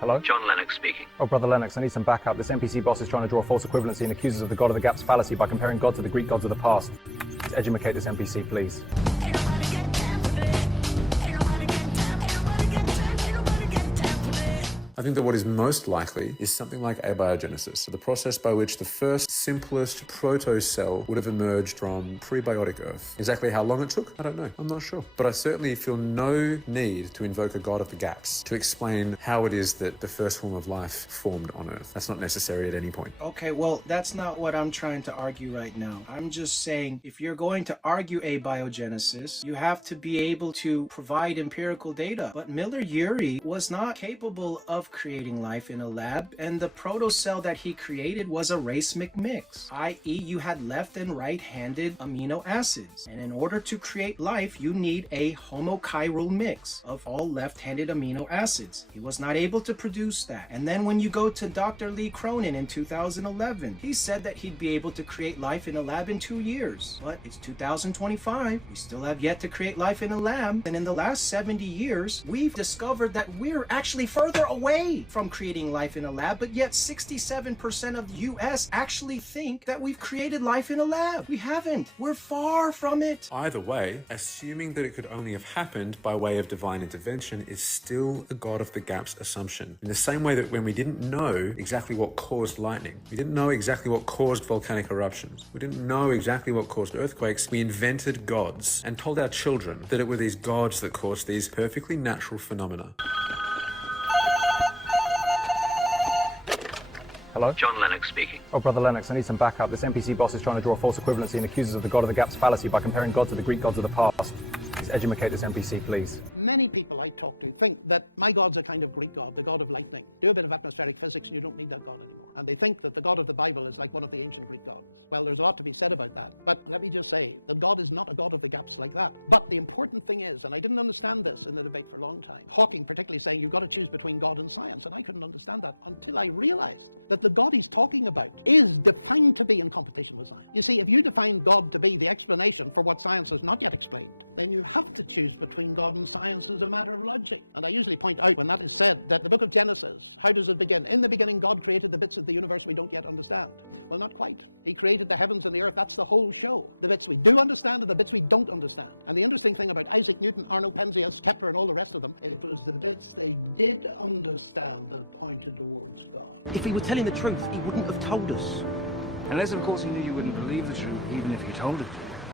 Hello? John Lennox speaking. Oh, Brother Lennox, I need some backup. This NPC boss is trying to draw false equivalency and accuses of the god of the gaps fallacy by comparing God to the Greek gods of the past. Let's edumacate this NPC, please. I think that what is most likely is something like abiogenesis, the process by which the first, simplest proto-cell would have emerged from prebiotic Earth. Exactly how long it took, I don't know. I'm not sure. But I certainly feel no need to invoke a god of the gaps to explain how it is that the first form of life formed on Earth. That's not necessary at any point. Okay, well, that's not what I'm trying to argue right now. I'm just saying, if you're going to argue abiogenesis, you have to be able to provide empirical data. But Miller-Urey was not capable of creating life in a lab, and the protocell that he created was a racemic mix, i.e. you had left and right-handed amino acids, and in order to create life you need a homochiral mix of all left-handed amino acids. He was not able to produce that. And then when you go to Dr. Lee Cronin in 2011, he said that he'd be able to create life in a lab in 2 years. But it's 2025, we still have yet to create life in a lab, and in the last 70 years we've discovered that we're actually further away from creating life in a lab, but yet 67% of the US actually think that we've created life in a lab. We haven't. We're far from it. Either way, assuming that it could only have happened by way of divine intervention is still a god of the gaps assumption. In the same way that when we didn't know exactly what caused lightning, we didn't know exactly what caused volcanic eruptions, we didn't know exactly what caused earthquakes, we invented gods and told our children that it were these gods that caused these perfectly natural phenomena. Hello? John Lennox speaking. Oh, Brother Lennox, I need some backup. This NPC boss is trying to draw false equivalency and accuses of the god of the gaps fallacy by comparing God to the Greek gods of the past. Let's edumacate this NPC, please. Many people I talk to think that my God's a kind of Greek God, the God of lightning. Do a bit of atmospheric physics and you don't need that God anymore. And they think that the God of the Bible is like one of the ancient Greek gods. Well, there's a lot to be said about that. But let me just say that God is not a God of the gaps like that. But the important thing is, and I didn't understand this in the debate for a long time, Hawking particularly saying you've got to choose between God and science, and I couldn't understand that until I realized that the God he's talking about is defined to be in competition with science. You see, if you define God to be the explanation for what science has not yet explained, then you have to choose between God and science as a matter of logic. And I usually point out when that is said that the book of Genesis, how does it begin? In the beginning, God created the bits of the universe we don't yet understand. Well, not quite. He created the heavens and the earth. That's the whole show. The bits we do understand and the bits we don't understand. And the interesting thing about Isaac Newton, Arno Penzias, Kepler, and all the rest of them, it was the bits they did understand that pointed towards God. If he were telling the truth, he wouldn't have told us. Unless, of course, he knew you wouldn't believe the truth, even if he told it.